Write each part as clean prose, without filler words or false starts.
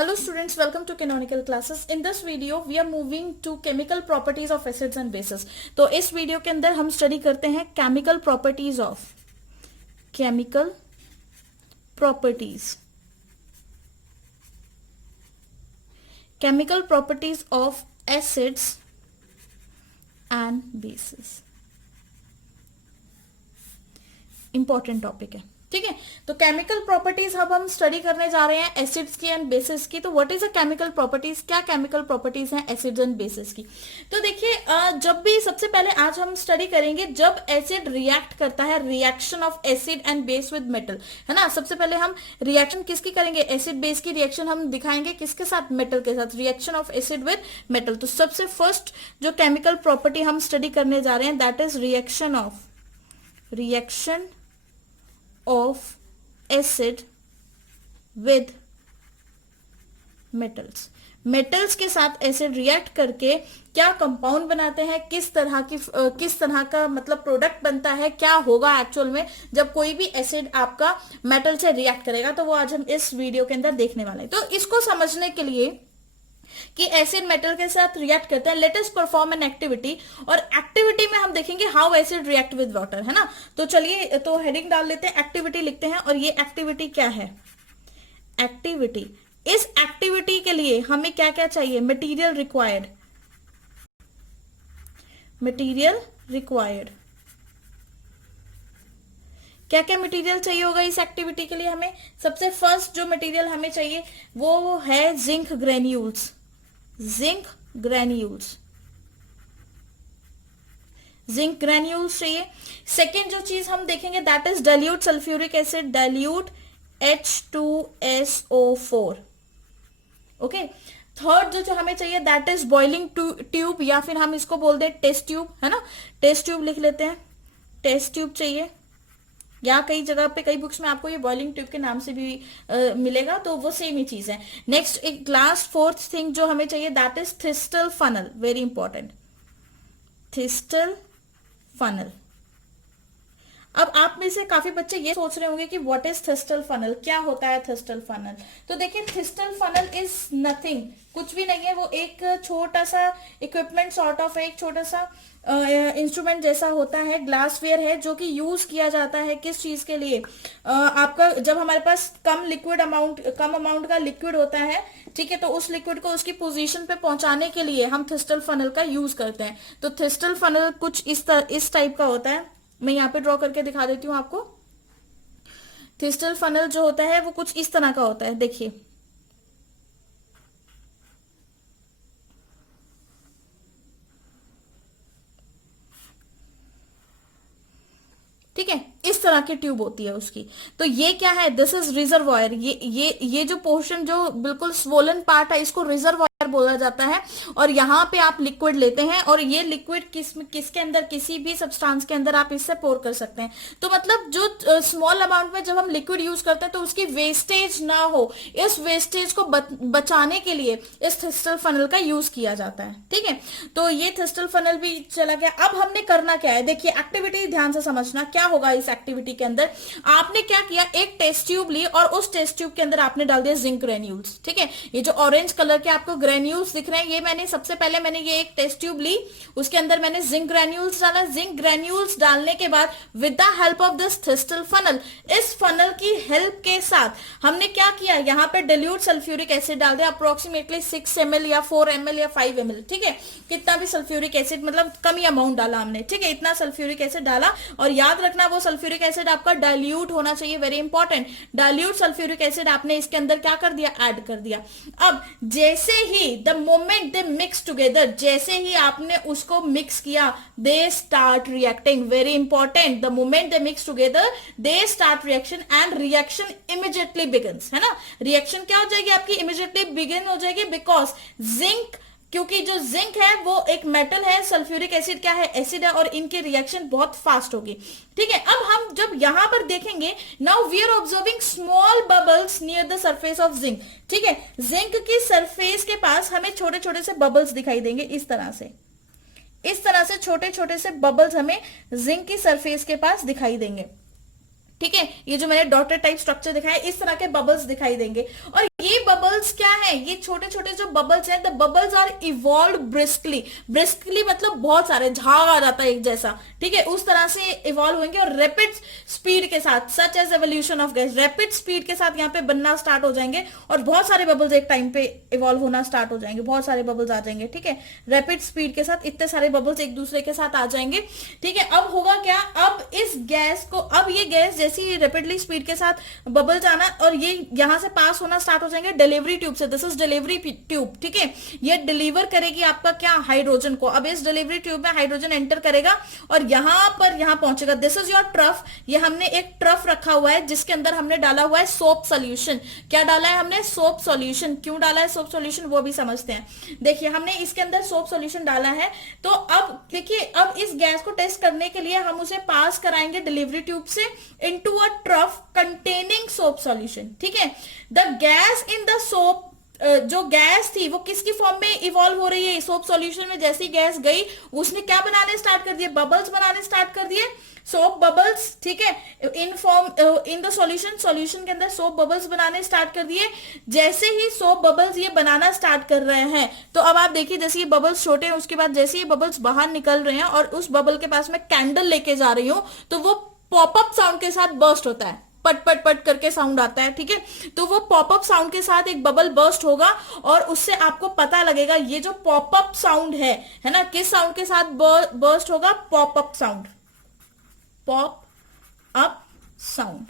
Hello students, welcome to canonical classes. In this video we are moving to chemical properties of acids and bases. तो इस video के अंदर हम study करते हैं chemical properties of acids and bases. Important topic है, ठीक है. तो केमिकल प्रॉपर्टीज अब हम स्टडी करने जा रहे हैं एसिड्स की एंड बेसिस की. तो what is a chemical properties, क्या केमिकल प्रॉपर्टीज हैं एसिड्स एंड बेसिस की. तो देखिए, जब भी सबसे पहले आज हम स्टडी करेंगे जब एसिड रिएक्ट करता है, reaction of acid and base with metal, है ना. सबसे पहले हम रिएक्शन किसकी करेंगे, एसिड बेस की रिएक्शन हम दिखाएंगे किसके साथ, मेटल के साथ. Reaction of acid with metal. तो सबसे फर्स्ट जो केमिकल प्रॉपर्टी हम स्टडी करने जा रहे हैं that is reaction of acid with metals के साथ एसिड रिएक्ट करके क्या कंपाउंड बनाते हैं, किस तरह का मतलब प्रोडक्ट बनता है, क्या होगा एक्चुअल में जब कोई भी एसिड आपका मेटल से रिएक्ट करेगा. तो वो आज हम इस वीडियो के अंदर देखने वाले हैं. तो इसको समझने के लिए कि एसिड मेटल के साथ रिएक्ट करते हैं, let us perform an activity. और एक्टिविटी में हम देखेंगे how acid react with water, है ना. तो चलिए, तो हेडिंग डाल लेते हैं, एक्टिविटी लिखते हैं. और ये एक्टिविटी क्या है, एक्टिविटी. इस एक्टिविटी के लिए हमें क्या क्या चाहिए, मटेरियल रिक्वायर्ड. क्या क्या मटेरियल चाहिए होगा इस एक्टिविटी के लिए हमें. सबसे फर्स्ट जो मटेरियल हमें चाहिए वो है जिंक ग्रेन्यूल्स चाहिए. सेकेंड जो चीज हम देखेंगे that is dilute sulphuric acid, dilute H2SO4. Okay. Third जो हमें चाहिए दैट इज बॉइलिंग ट्यूब, या फिर हम इसको बोल दें टेस्ट ट्यूब, है ना. टेस्ट ट्यूब लिख लेते हैं, टेस्ट ट्यूब चाहिए. या कई जगह पे कई बुक्स में आपको ये बॉइलिंग ट्यूब के नाम से भी मिलेगा, तो वो सेम ही चीज है. नेक्स्ट एक लास्ट फोर्थ थिंग जो हमें चाहिए that is thistle funnel, very important, thistle funnel. अब आप में से काफी बच्चे ये सोच रहे होंगे कि व्हाट इज थिस्टल फनल, क्या होता है थिस्टल फनल. तो देखिए, थिस्टल फनल इज नथिंग, कुछ भी नहीं है. वो एक छोटा सा इक्विपमेंट सॉर्ट ऑफ, एक छोटा सा इंस्ट्रूमेंट जैसा होता है, ग्लासवेयर है, जो कि यूज किया जाता है किस चीज के लिए, आपका जब हमारे पास कम अमाउंट का लिक्विड होता है, ठीक है, तो उस लिक्विड को उसकी पोजीशन पे पहुंचाने के लिए हम थिस्टल फनल का यूज करते हैं. तो थिस्टल फनल कुछ इस टाइप का होता है. मैं यहाँ पे ड्रॉ करके दिखा देती हूँ आपको. थिस्टल फनल जो होता है वो कुछ इस तरह का होता है, देखिए. ठीक है, इस तरह की ट्यूब होती है उसकी. तो ये क्या है, दिस इज रिजर्वायर. ये जो पोर्शन जो बिल्कुल स्वोलन पार्ट है इसको रिजर्वायर बोला जाता है. और यहाँ पे आप लिक्विड लेते हैं और ये लिक्विड किसके अंदर, किसी भी सब्सटेंस के अंदर आप इससे पोर कर सकते हैं. तो मतलब जो स्मॉल अमाउंट में जब हम लिक्विड यूज करते हैं तो उसकी वेस्टेज ना हो, इस वेस्टेज को बचाने के लिए इस थिस्टल फनल का यूज किया जाता है. ठीक है, तो ये थिस्टल फनल भी चला गया. अब हमने करना क्या है, देखिए एक्टिविटी ध्यान से समझना. क्या होगा इस एक्टिविटी के अंदर, आपने क्या किया, एक टेस्ट ट्यूब ली और उस टेस्ट ट्यूब के अंदर आपने डाल दिया जिंक ग्रेन्यूल्स. ठीक है, ये जो ऑरेंज कलर के आपको ग्रेन्यूल्स दिख रहे हैं, ये मैंने सबसे पहले ये एक टेस्ट ट्यूब ली, उसके अंदर मैंने जिंक ग्रेन्यूल्स डाला. जिंक ग्रेन्यूल्स डालने के बाद with the help of this thistle funnel, इस फनल की हेल्प के साथ हमने क्या किया, यहाँ पे डाइल्यूट सल्फ्यूरिक एसिड डाल दिया, अप्रोक्सीमेटली 6 ml या 4 ml या 5 ml. ठीक है, कितना भी सल्फ्यूरिक एसिड, मतलब कम ही अमाउंट डाला हमने. ठीक है, इतना सल्फ्यूरिक एसिड डाला. और याद रखना वो सल्फ्यूरिक एसिड आपका डाइल्यूट होना चाहिए, very important. Dilute sulphuric acid आपने इसके अंदर क्या कर दिया, ऐड कर दिया. अब जैसे ही the moment they mix together, जैसे ही आपने उसको मिक्स किया, they start reacting, very important. The moment they mix together they start reaction and reaction immediately begins, है ना. रिएक्शन क्या हो जाएगी आपकी, इमीडिएटली बिगिन हो जाएगी, बिकॉज जिंक, क्योंकि जो जिंक है वो एक मेटल है, सल्फ्यूरिक एसिड क्या है, एसिड है, और इनकी रिएक्शन बहुत फास्ट होगी. ठीक है, अब हम जब यहां पर देखेंगे, now we are observing small bubbles near the surface of zinc. ठीक है, जिंक की सरफेस के पास हमें छोटे छोटे से बबल्स दिखाई देंगे, इस तरह से छोटे छोटे से बबल्स हमें जिंक की सरफेस के पास दिखाई देंगे. ठीक है, ये जो मैंने डॉटर टाइप स्ट्रक्चर दिखाया, इस तरह के बबल्स दिखाई देंगे। और ये बबल्स क्या है, ये छोटे छोटे जो बबल्स हैं, the bubbles are evolve briskly, briskly मतलब बहुत सारे, झाग आ जाता है एक जैसा, ठीक है, उस तरह से इवॉल्व होंगे और रैपिड स्पीड के साथ, such as evolution of gas, rapid speed के साथ यहाँ पे बनना स्टार्ट हो जाएंगे और बहुत सारे बबल्स एक टाइम पे इवॉल्व होना स्टार्ट हो जाएंगे, बहुत सारे बबल्स आ जाएंगे, ठीक है, रैपिड स्पीड के साथ इतने सारे बबल्स एक दूसरे के साथ आ जाएंगे, ठीक है। अब होगा क्या, अब इस गैस को, अब ये गैस जैसी रैपिडली स्पीड के साथ बबल्स आना और ये यहां से पास होना स्टार्ट हो जाएंगे डिलीवरी ट्यूब से, दिस इज डिलीवरी ट्यूब, ठीक है, ये डिलीवर करेगी आपका क्या, हाइड्रोजन को। अब इस डिलीवरी ट्यूब में हाइड्रोजन एंटर करेगा और यहां पर यहां पहुंचेगा, दिस इज योर ट्रफ, ये हमने एक ट्रफ रखा हुआ है जिसके अंदर हमने डाला हुआ है सोप सोल्यूशन। क्या डाला है हमने, सोप सोल्यूशन। क्यों डाला है सोप सोल्यूशन वो भी समझते हैं। देखिए हमने इसके अंदर सोप सोल्यूशन डाला है, तो अब देखिए, अब इस गैस को टेस्ट करने के लिए हम उसे पास कराएंगे डिलीवरी ट्यूब से into a trough containing soap solution, ठीक है। The gas in the soap, जो गैस थी वो किसकी फॉर्म में इवॉल्व हो रही है, सोप सॉल्यूशन में जैसी गैस गई उसने क्या बनाने स्टार्ट कर दिए, बबल्स बनाने स्टार्ट कर दिए, सोप बबल्स, ठीक है, in form in the solution, solution के अंदर सोप बबल्स बनाने स्टार्ट कर दिए। जैसे ही सोप बबल्स ये बनाना स्टार्ट कर रहे हैं, तो अब आप देखिए जैसे ये बबल्स छोटे हैं, उसके बाद जैसे ये बबल्स बाहर निकल रहे हैं और उस बबल के पास मैं कैंडल लेके जा रही हूं, तो वो पॉपअप साउंड के साथ बर्स्ट होता है, पट पट पट करके साउंड आता है, ठीक है। तो वो पॉपअप साउंड के साथ एक बबल बर्स्ट होगा और उससे आपको पता लगेगा ये जो पॉपअप साउंड है ना, किस साउंड के साथ बर्स्ट होगा, popup sound, pop up sound.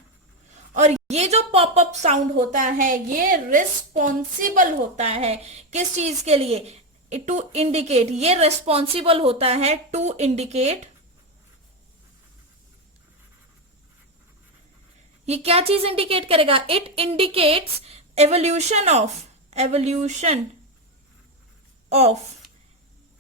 और ये जो पॉपअप साउंड होता है ये रिस्पॉन्सिबल होता है किस चीज के लिए, टू इंडिकेट, ये रिस्पॉन्सिबल होता है टू इंडिकेट, ये क्या चीज इंडिकेट करेगा, it indicates evolution of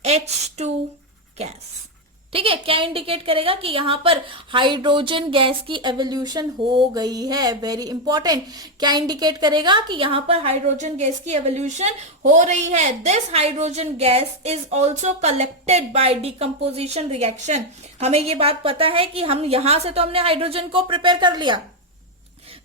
H2 gas, ठीक है। क्या इंडिकेट करेगा कि यहां पर हाइड्रोजन गैस की एवोल्यूशन हो गई है, वेरी इंपॉर्टेंट। क्या इंडिकेट करेगा कि यहां पर हाइड्रोजन गैस की एवोल्यूशन हो रही है। This hydrogen gas is also collected by decomposition reaction. हमें ये बात पता है कि हम यहां से तो हमने हाइड्रोजन को प्रिपेयर कर लिया,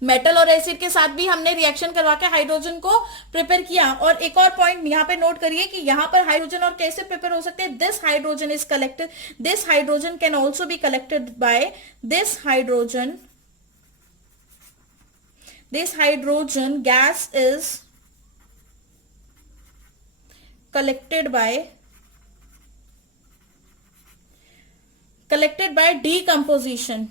मेटल और एसिड के साथ भी हमने रिएक्शन करवा के हाइड्रोजन को प्रिपेयर किया। और एक और पॉइंट यहां पे नोट करिए कि यहां पर हाइड्रोजन और कैसे प्रिपेयर हो सकते हैं, this hydrogen is collected, this hydrogen can also be collected by, this hydrogen gas is collected by decomposition,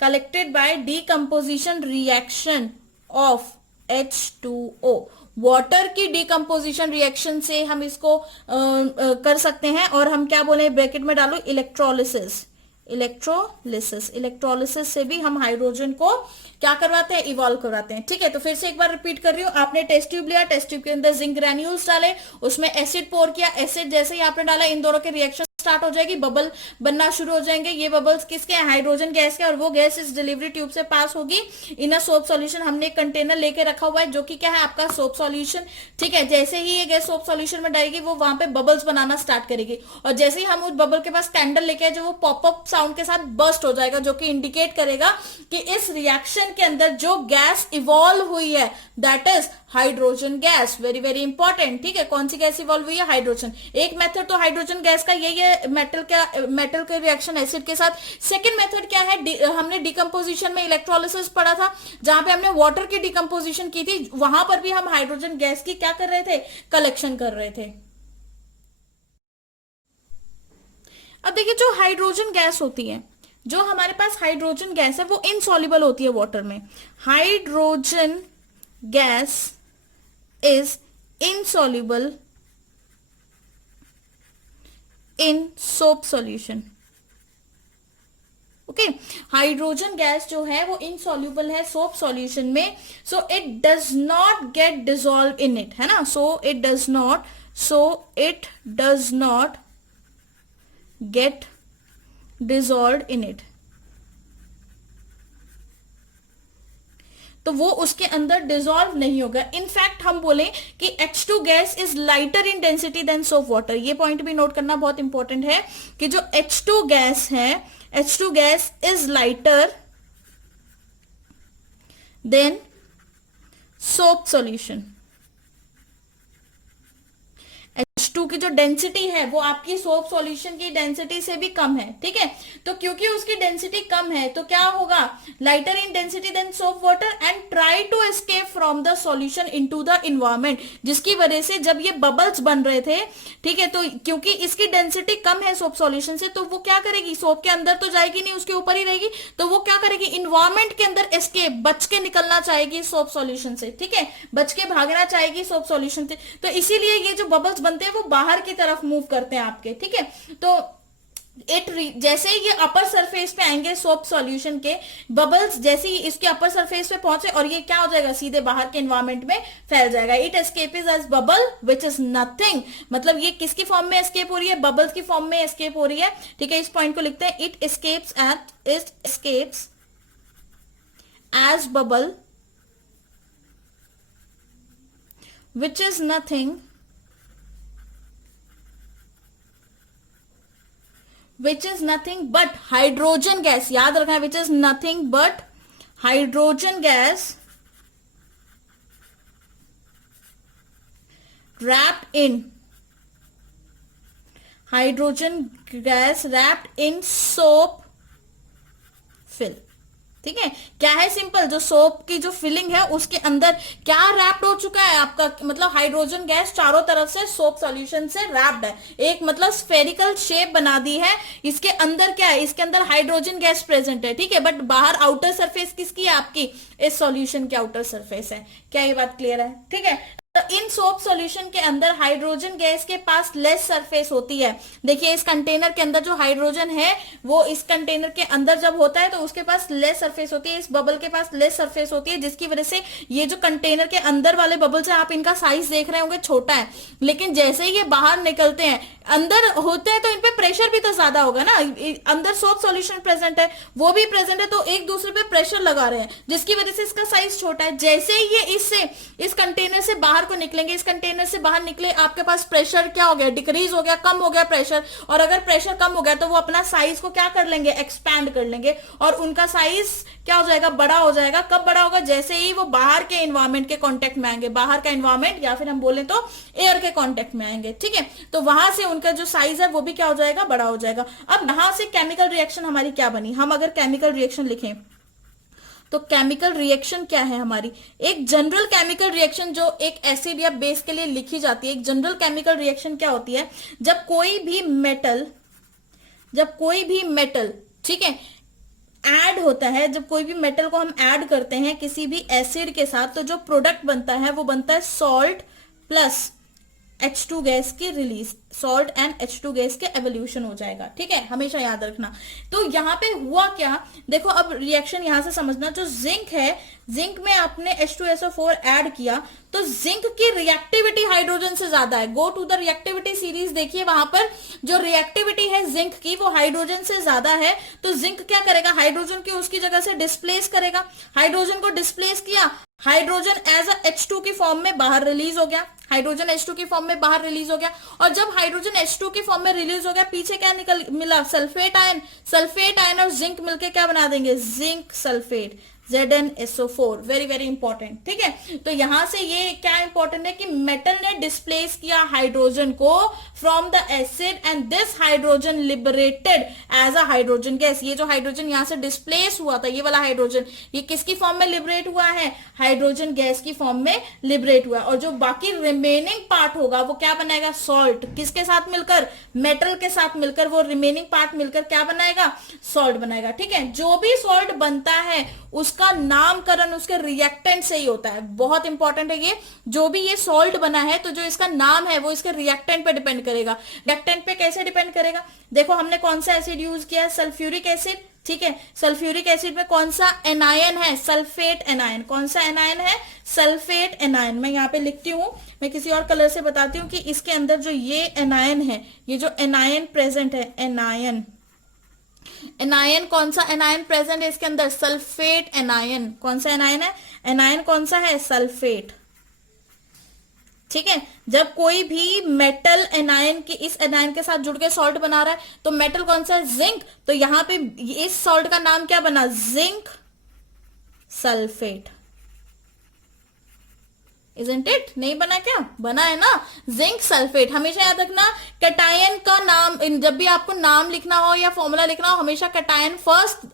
collected by decomposition reaction of H2O। Water की डिकम्पोजिशन रिएक्शन से हम इसको कर सकते हैं। और हम क्या बोले, ब्रैकेट में डालो इलेक्ट्रोलिसिस, इलेक्ट्रोलिसिस से भी हम हाइड्रोजन को क्या करवाते हैं, इवॉल्व करवाते हैं, ठीक है। तो फिर से एक बार रिपीट कर रही हूं, आपने टेस्ट ट्यूब लिया, टेस्ट ट्यूब के अंदर जिंक ग्रैन्यूल्स डाले, उसमें एसिड पोर किया, एसिड जैसे ही आपने डाला इन दोनों के रिएक्शन स्टार्ट हो जाएगी, बबल बनना शुरू हो जाएंगे। ये बबल्स किसके हैं, हाइड्रोजन गैस के, और वो गैस इस डिलीवरी ट्यूब से पास होगी इन अ सोप सॉल्यूशन। हमने एक कंटेनर लेके रखा हुआ है जो कि क्या है, आपका सोप सॉल्यूशन, ठीक है। जैसे ही ये गैस सोप सॉल्यूशन में डालेगी वो वहां पे बबल्स बनाना स्टार्ट करेगी और जैसे ही हम उस बबल के पास कैंडल लेके आए, जो वो पॉपअप साउंड के साथ बर्स्ट हो जाएगा, जो कि इंडिकेट करेगा कि इस रिएक्शन के अंदर जो गैस इवॉल्व हुई है that is hydrogen gas, very very important, ठीक है। कौन सी गैस इवॉल्व हुई है, हाइड्रोजन। एक मेथड तो हाइड्रोजन गैस का यही है, मेटल के रिएक्शन एसिड के साथ। सेकंड मेथड क्या है, हमने डिकम्पोजिशन में इलेक्ट्रोलिसिस पढ़ा था, जहां पे हमने वाटर की डिकम्पोजिशन की थी, वहां पर भी हम हाइड्रोजन गैस की क्या कर रहे थे, कलेक्शन कर रहे थे। अब देखिए जो हाइड्रोजन गैस होती है, जो हमारे पास हाइड्रोजन गैस है वो इनसॉल्युबल होती है वाटर में। Hydrogen gas is insoluble in soap solution, okay. Hydrogen gas जो है वो इनसॉल्युबल है सोप सॉल्यूशन में, so it does not gate dissolve in it, है ना, so it does not gate dissolve in it. तो वो उसके अंदर डिसॉल्व नहीं होगा। इनफैक्ट हम बोले कि H2 gas is lighter in density than soap water. ये पॉइंट भी नोट करना बहुत इंपॉर्टेंट है कि जो H2 गैस है, H2 gas is lighter than soap solution. H2 की जो डेंसिटी है वो आपकी सोप सॉल्यूशन की डेंसिटी से भी कम है, ठीक है। तो क्योंकि उसकी डेंसिटी कम है तो क्या होगा, lighter in density than soap water and try to escape from the solution into the environment, जिसकी वजह से जब ये बबल्स बन रहे थे, ठीक है, तो क्योंकि इसकी डेंसिटी कम है सोप सॉल्यूशन से, तो वो क्या करेगी, सोप के अंदर तो जाएगी नहीं, उसके ऊपर ही रहेगी, तो वो क्या करेगी, इन्वायरमेंट के अंदर एस्केप, बच के निकलना चाहेगी सोप सॉल्यूशन से, ठीक है, बच के भागना चाहेगी सोप सॉल्यूशन से। तो इसीलिए ये जो बबल्स बनते हैं वो बाहर की तरफ मूव करते हैं आपके, ठीक है। तो जैसे ही ये अपर सरफेस पे आएंगे सोप सॉल्यूशन के बबल्स, जैसे ही इसके अपर सरफेस पे पहुंचे और ये क्या हो जाएगा, सीधे बाहर के एनवायरमेंट में फैल जाएगा। It escapes as bubble which is nothing, मतलब ये किसकी फॉर्म में एस्केप हो रही है, बबल्स की फॉर्म में एस्केप हो रही है, ठीक है। इस पॉइंट को लिखते हैं, it escapes as bubble which is nothing which is nothing but hydrogen gas, याद रखना है, which is nothing but hydrogen gas wrapped in soap fill, ठीक है। क्या है, सिंपल, जो सोप की जो फिलिंग है उसके अंदर क्या रैप्ड हो चुका है आपका, मतलब हाइड्रोजन गैस चारों तरफ से सोप सॉल्यूशन से रैप्ड है, एक मतलब स्फेरिकल शेप बना दी है। इसके अंदर क्या है, इसके अंदर हाइड्रोजन गैस प्रेजेंट है, ठीक है, बट बाहर आउटर सरफेस किसकी है, आपकी इस सॉल्यूशन की आउटर सरफेस है। क्या ये बात क्लियर है, ठीक है। तो इन सोप सॉल्यूशन के अंदर हाइड्रोजन गैस के पास लेस सरफेस होती है। देखिए इस कंटेनर के अंदर जो हाइड्रोजन है वो इस कंटेनर के अंदर जब होता है तो उसके पास लेस सरफेस होती है, इस बबल के पास लेस सरफेस होती है, जिसकी वजह से ये जो कंटेनर के अंदर वाले बबल्स है, आप इनका साइज देख रहे होंगे छोटा है, लेकिन जैसे ही ये बाहर निकलते हैं अंदर होते हैं तो इन पे प्रेशर भी तो ज्यादा होगा ना, अंदर सोप सॉल्यूशन प्रेजेंट है, वो भी प्रेजेंट है, तो एक दूसरे पे प्रेशर लगा रहे हैं, जिसकी वजह से इसका साइज छोटा है। जैसे ही ये इस कंटेनर से बाहर को निकलेंगे, इस कंटेनर से बाहर निकले, आपके पास प्रेशर क्या हो गया, डिक्रीज हो गया, कम हो गया प्रेशर, और अगर प्रेशर कम हो गया तो वो अपना साइज को क्या कर लेंगे, एक्सपैंड कर लेंगे, और उनका साइज क्या हो जाएगा, बड़ा हो जाएगा। कब बड़ा होगा, जैसे ही वो बाहर के एनवायरमेंट के कांटेक्ट में आएंगे, बाहर का एनवायरमेंट या फिर हम बोले तो एयर के कांटेक्ट में आएंगे, ठीक है, तो वहां से उनका जो साइज है वो भी क्या हो जाएगा, बड़ा हो जाएगा। अब यहां से केमिकल रिएक्शन हमारी क्या बनी, हम अगर केमिकल रिएक्शन लिखें तो केमिकल रिएक्शन क्या है हमारी, एक जनरल केमिकल रिएक्शन जो एक एसिड या बेस के लिए लिखी जाती है, एक जनरल केमिकल रिएक्शन क्या होती है, जब कोई भी मेटल ठीक है ऐड होता है, जब कोई भी मेटल को हम ऐड करते हैं किसी भी एसिड के साथ, तो जो प्रोडक्ट बनता है वो बनता है सॉल्ट प्लस H2 गैस की release, salt and H2 gas के एवोल्यूशन हो जाएगा, ठीक है, हमेशा याद रखना। तो यहाँ पे हुआ क्या, देखो अब रिएक्शन यहां से समझना, जो जिंक है, जिंक में आपने H2SO4 ऐड किया तो जिंक की रिएक्टिविटी हाइड्रोजन से ज्यादा है। Go to the reactivity series, देखिए वहां पर जो रिएक्टिविटी है जिंक की वो हाइड्रोजन से ज्यादा है, तो जिंक क्या करेगा, हाइड्रोजन की उसकी जगह से डिस्प्लेस करेगा, हाइड्रोजन को डिस्प्लेस किया, हाइड्रोजन एज अ H2 की फॉर्म में बाहर रिलीज हो गया, हाइड्रोजन H2 की फॉर्म में बाहर रिलीज हो गया, और जब हाइड्रोजन H2 की फॉर्म में रिलीज हो गया, पीछे क्या मिला, सल्फेट आयन और जिंक मिलके क्या बना देंगे, zinc sulphate, ZnSO4, very very important, ठीक है। तो यहां से ये क्या इंपॉर्टेंट है कि मेटल ने डिस्प्लेस किया हाइड्रोजन को from the acid and this hydrogen liberated as a hydrogen gas. ये जो हाइड्रोजन यहां से डिस्प्लेस हुआ था, ये वाला हाइड्रोजन, ये किसकी फॉर्म में लिबरेट हुआ है, हाइड्रोजन गैस की फॉर्म में लिबरेट हुआ, और जो बाकी रिमेनिंग पार्ट होगा वो क्या बनाएगा, सॉल्ट, किसके साथ मिलकर, मेटल के साथ मिलकर, वो रिमेनिंग पार्ट मिलकर क्या बनाएगा, सॉल्ट बनाएगा, ठीक है। जो भी सॉल्ट बनता है उसका नामकरण उसके रिएक्टेंट से ही होता है, बहुत इंपॉर्टेंट है ये, जो भी ये सॉल्ट बना है तो जो इसका नाम है वो इसके रिएक्टेंट पे डिपेंड करेगा। रिएक्टेंट पे कैसे डिपेंड करेगा, देखो हमने कौन सा एसिड यूज किया है, सल्फ्यूरिक एसिड, ठीक है, सल्फ्यूरिक एसिड में कौन सा एनायन है, सल्फेट एनायन, कौन सा एनायन है, सल्फेट एनायन। मैं यहाँ पे लिखती हूँ, मैं किसी और कलर से बताती हूँ कि इसके अंदर जो ये एनायन है, ये जो एनायन प्रेजेंट है, एनायन, एनायन कौन सा एनायन प्रेजेंट है इसके अंदर? Sulphate anion. कौन सा एनायन है? एनायन कौन सा है? सल्फेट। ठीक है, जब कोई भी मेटल एनायन के इस एनायन के साथ जुड़ के सॉल्ट बना रहा है तो मेटल कौन सा है? जिंक। तो यहां पे इस सॉल्ट का नाम क्या बना? Zinc sulphate. Isn't it? नहीं बना क्या? बना है ना, जिंक सल्फेट। हमेशा याद रखना, कैटायन का नाम जब भी आपको नाम लिखना हो या फॉर्मूला लिखना हो, हमेशा cation first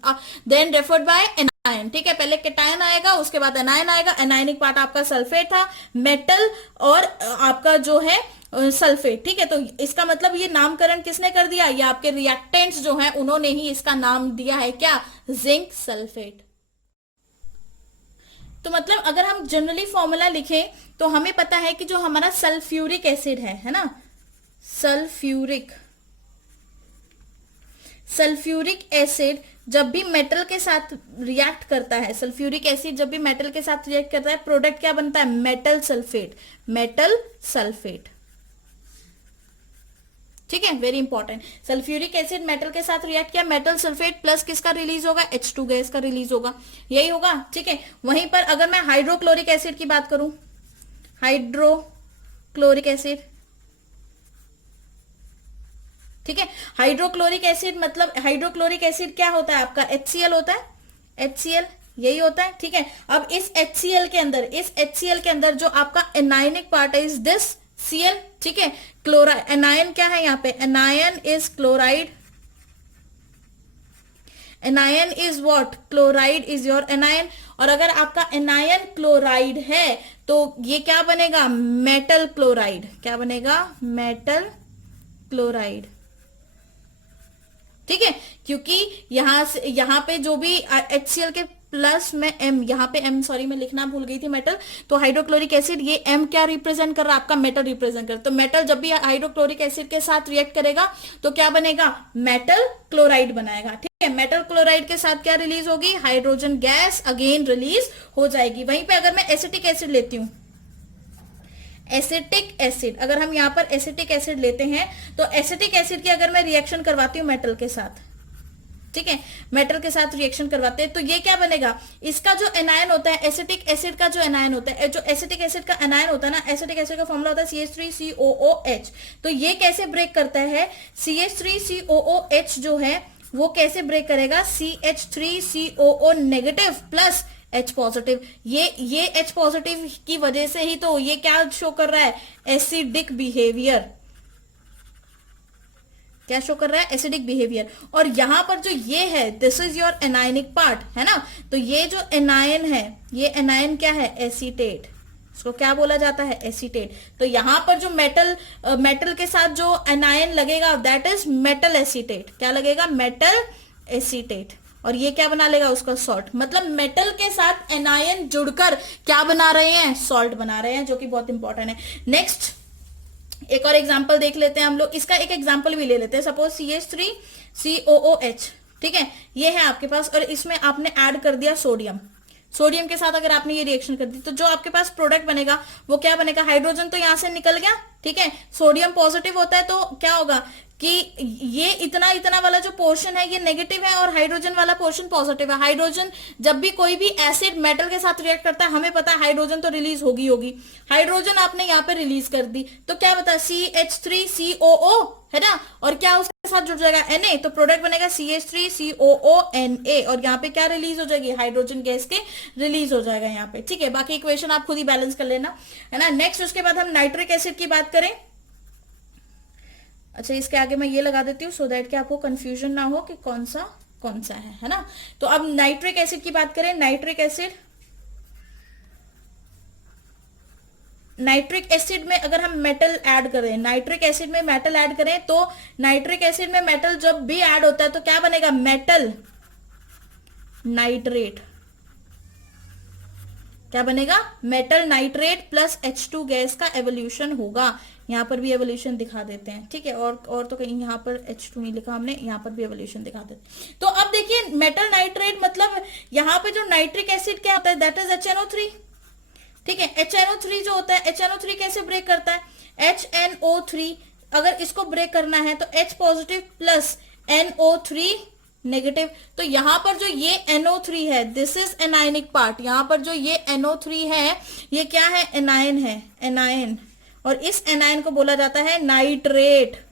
then referred by anion. ठीक है, पहले कैटायन आएगा उसके बाद एनायन आएगा। एनायनिक पार्ट आपका सल्फेट था, मेटल और आपका जो है सल्फेट। ठीक है, तो इसका मतलब ये नामकरण किसने कर दिया? ये आपके रिएक्टेंट्स जो हैं उन्होंने ही इसका नाम दिया है, क्या? Zinc sulphate. तो मतलब अगर हम जनरली फॉर्मूला लिखें तो हमें पता है कि जो हमारा सल्फ्यूरिक एसिड है ना, सल्फ्यूरिक एसिड जब भी मेटल के साथ रिएक्ट करता है, सल्फ्यूरिक एसिड जब भी मेटल के साथ रिएक्ट करता है, प्रोडक्ट क्या बनता है? Metal sulphate. Metal sulphate. ठीक है, very important. Sulphuric acid metal के साथ रिएक्ट किया, मेटल सल्फेट प्लस किसका रिलीज होगा? H2 गैस का रिलीज होगा, यही होगा। ठीक है, वहीं पर अगर मैं हाइड्रोक्लोरिक एसिड की बात करूं, हाइड्रोक्लोरिक एसिड, ठीक है, हाइड्रोक्लोरिक एसिड मतलब हाइड्रोक्लोरिक एसिड क्या होता है आपका? HCl होता है, HCl यही होता है। ठीक है, अब इस HCl के अंदर जो आपका एनायनिक पार्ट है इज दिस Cl। ठीक है, क्लोराइड एनायन क्या है यहाँ पे? Anion is chloride. Anion is what? Chloride is your anion. और अगर आपका एनायन क्लोराइड है तो ये क्या बनेगा? Metal chloride. क्या बनेगा? Metal chloride. ठीक है, क्योंकि यहां पे जो भी HCl के प्लस में M, यहाँ पे M, सॉरी मैं लिखना भूल गई थी, मेटल। तो हाइड्रोक्लोरिक एसिड ये M क्या रिप्रेजेंट कर रहा है? आपका मेटल रिप्रेजेंट कर। तो मेटल जब भी हाइड्रोक्लोरिक एसिड के साथ रिएक्ट करेगा तो क्या बनेगा? मेटल क्लोराइड बनाएगा। ठीक है, मेटल क्लोराइड के साथ क्या रिलीज होगी? हाइड्रोजन गैस अगेन रिलीज हो जाएगी। वहीं पे अगर मैं एसिटिक एसिड लेती हूं, एसिटिक एसिड, अगर हम यहां पर एसिटिक एसिड लेते हैं तो एसिटिक एसिड की अगर मैं रिएक्शन करवाती हूं मेटल के साथ, ठीक है, मेटल के साथ रिएक्शन करवाते हैं तो ये क्या बनेगा? इसका जो एनायन होता है, एसिटिक एसिड का जो एनायन होता है, जो एसिटिक एसिड का एनायन होता है ना, एसिटिक एसिड का फॉर्मूला होता है CH3COOH। तो ये कैसे ब्रेक करता है? CH3COOH जो है वो कैसे ब्रेक करेगा? CH3COO negative plus H positive. ये H पॉजिटिव की वजह से ही तो ये क्या शो कर रहा है? Acidic behaviour. क्या शो कर रहा है? Acidic behaviour. और यहां पर जो ये है, this is your anionic part, है ना। तो ये जो एनायन है, ये एनायन क्या है? एसीटेट। इसको क्या बोला जाता है? एसीटेट। तो यहां पर जो मेटल के साथ जो एनायन लगेगा दैट इज मेटल एसीटेट। क्या लगेगा? Metal acetate. और ये क्या बना लेगा? उसका सॉल्ट। मतलब मेटल के साथ एनायन जुड़कर क्या बना रहे हैं? सॉल्ट बना रहे हैं, जो कि बहुत इंपॉर्टेंट है। नेक्स्ट एक और एग्जांपल देख लेते हैं हम लोग। इसका एक एग्जांपल भी ले लेते हैं। सपोज CH3COOH, ठीक है, ये है आपके पास, और इसमें आपने ऐड कर दिया सोडियम। सोडियम के साथ अगर आपने ये रिएक्शन कर दी तो जो आपके पास प्रोडक्ट बनेगा वो क्या बनेगा? हाइड्रोजन तो यहां से निकल गया, ठीक है, सोडियम पॉजिटिव होता है तो क्या होगा कि ये इतना वाला जो पोर्शन है ये नेगेटिव है और हाइड्रोजन वाला पोर्शन पॉजिटिव है। हाइड्रोजन जब भी कोई भी एसिड मेटल के साथ रिएक्ट करता है हमें पता है हाइड्रोजन तो रिलीज होगी। हाइड्रोजन आपने यहाँ पे रिलीज कर दी तो क्या बता? CH3COO है ना, और क्या उसके साथ जुड़ जाएगा? Na, तो प्रोडक्ट बनेगा CH3COONA, और यहाँ पे क्या रिलीज हो जाएगी? हाइड्रोजन गैस के रिलीज हो जाएगा यहाँ पे। ठीक है, बाकी इक्वेशन आप खुद ही बैलेंस कर लेना, है ना। नेक्स्ट उसके बाद हम नाइट्रिक एसिड की बात करें। अच्छा, इसके आगे मैं ये लगा देती हूँ सो दैट कि आपको कंफ्यूजन ना हो कि कौन सा है ना। तो अब नाइट्रिक एसिड की बात करें। नाइट्रिक एसिड में अगर हम मेटल ऐड करें, नाइट्रिक एसिड में मेटल ऐड करें तो नाइट्रिक एसिड में मेटल जब भी ऐड होता है तो क्या बनेगा? Metal nitrate. क्या बनेगा? Metal nitrate plus H2 gas का एवोल्यूशन होगा। यहां पर भी एवोल्यूशन दिखा देते हैं, ठीक है, और तो कहीं यहां पर H2 नहीं लिखा हमने, यहां पर भी एवोल्यूशन दिखा देते। तो अब देखिए मेटल नाइट्रेट मतलब यहां पे जो नाइट्रिक एसिड क्या होता है? दैट इज HNO3, ठीक है। HNO3 जो होता है, HNO3 कैसे ब्रेक करता है? HNO3 अगर इसको ब्रेक करना है तो H positive plus NO3 negative. तो यहां पर जो ये NO3 है, दिस इज एनायनिक पार्ट। यहां पर जो ये NO3 है, ये क्या है, एनायन है, एनायन। और इस एनायन को बोला जाता है नाइट्रेट।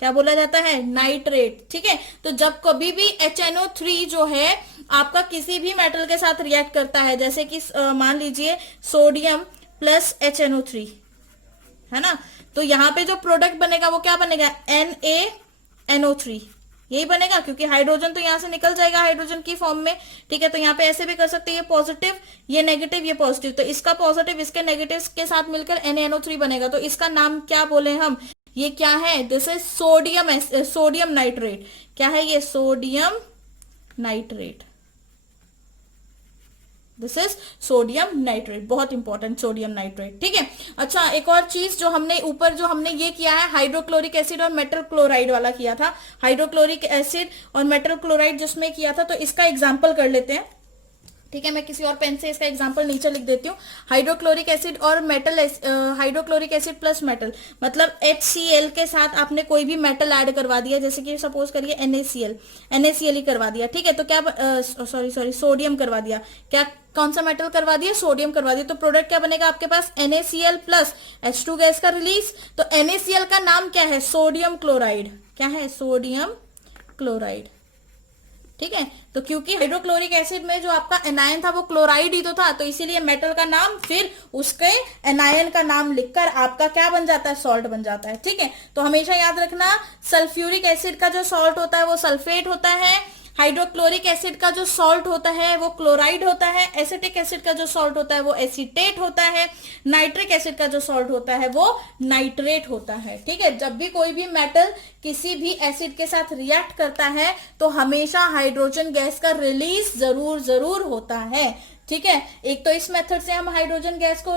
क्या बोला जाता है, नाइट्रेट। ठीक है, तो जब कभी भी HNO3 जो है आपका किसी भी मेटल के साथ रिएक्ट करता है, जैसे कि मान लीजिए सोडियम प्लस HNO3, है ना, तो यहां पे जो प्रोडक्ट बनेगा वो क्या बनेगा, NaNO3, यही बनेगा, क्योंकि हाइड्रोजन तो यहां से निकल जाएगा हाइड्रोजन की फॉर्म में। ठीक है, तो यहाँ पे ऐसे भी कर सकते हैं, ये पॉजिटिव, ये नेगेटिव, ये पॉजिटिव, तो इसका पॉजिटिव इसके नेगेटिव के साथ मिलकर NaNO3 बनेगा। तो इसका नाम क्या बोले हम, ये क्या है, दिस इज सोडियम नाइट्रेट। क्या है ये, sodium nitrate. This is sodium nitrate, बहुत इंपॉर्टेंट, सोडियम नाइट्रेट। ठीक है, अच्छा एक और चीज जो हमने ऊपर जो हमने ये किया है, हाइड्रोक्लोरिक एसिड और मेटल क्लोराइड वाला किया था, हाइड्रोक्लोरिक एसिड और मेटल क्लोराइड जिसमें किया था, तो इसका एग्जाम्पल कर लेते हैं। ठीक है, मैं किसी और पेन से इसका एग्जांपल नीचे लिख देती हूँ। हाइड्रोक्लोरिक एसिड और metal, hydrochloric acid plus metal, मतलब HCl के साथ आपने कोई भी मेटल ऐड करवा दिया, जैसे कि सपोज करिए NaCl ही करवा दिया। ठीक है, तो क्या सॉरी सोडियम करवा दिया, क्या कौन सा मेटल करवा दिया, सोडियम करवा दिया, तो प्रोडक्ट क्या बनेगा आपके पास, NaCl प्लस H2 गैस का रिलीज। तो NaCl का नाम क्या है, सोडियम क्लोराइड। क्या है, सोडियम क्लोराइड। ठीक है, तो क्योंकि हाइड्रोक्लोरिक एसिड में जो आपका एनायन था वो क्लोराइड ही तो था, तो इसीलिए मेटल का नाम फिर उसके एनायन का नाम लिखकर आपका क्या बन जाता है, सॉल्ट बन जाता है। ठीक है, तो हमेशा याद रखना, सल्फ्यूरिक एसिड का जो सॉल्ट होता है वो सल्फेट होता है, हाइड्रोक्लोरिक एसिड का जो सॉल्ट होता है वो क्लोराइड होता है, एसिटिक एसिड का जो सॉल्ट होता है वो एसीटेट होता है, नाइट्रिक एसिड का जो सॉल्ट होता है वो नाइट्रेट होता है। ठीक है, जब भी कोई भी मेटल किसी भी एसिड के साथ रिएक्ट करता है तो हमेशा हाइड्रोजन गैस का रिलीज जरूर होता है। ठीक है, एक तो इस मेथड से हम हाइड्रोजन गैस को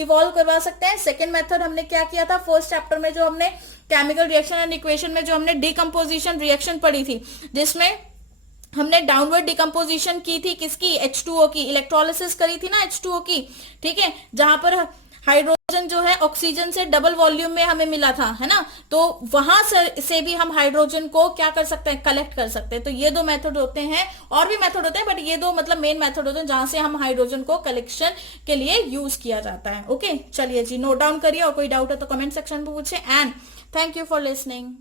इवॉल्व करवा सकते हैं। सेकेंड मेथड हमने क्या किया था, फर्स्ट चैप्टर में जो हमने केमिकल रिएक्शन एंड इक्वेशन में जो हमने डिकम्पोजिशन रिएक्शन पढ़ी थी, जिसमें हमने डाउनवर्ड डिकम्पोजिशन की थी, किसकी, H2O की, इलेक्ट्रोलिसिस करी थी ना H2O की। ठीक है, जहां पर हाइड्रोजन जो है ऑक्सीजन से डबल वॉल्यूम में हमें मिला था, है ना, तो वहां से भी हम हाइड्रोजन को क्या कर सकते हैं, कलेक्ट कर सकते हैं। तो ये दो मेथड होते हैं, और भी मेथड होते हैं, बट ये दो मतलब मेन मेथड होते हैं जहां से हम हाइड्रोजन को कलेक्शन के लिए यूज किया जाता है। ओके, चलिए जी, नोट डाउन करिए, और कोई डाउट है तो कमेंट सेक्शन में पूछे। And thank you for listening.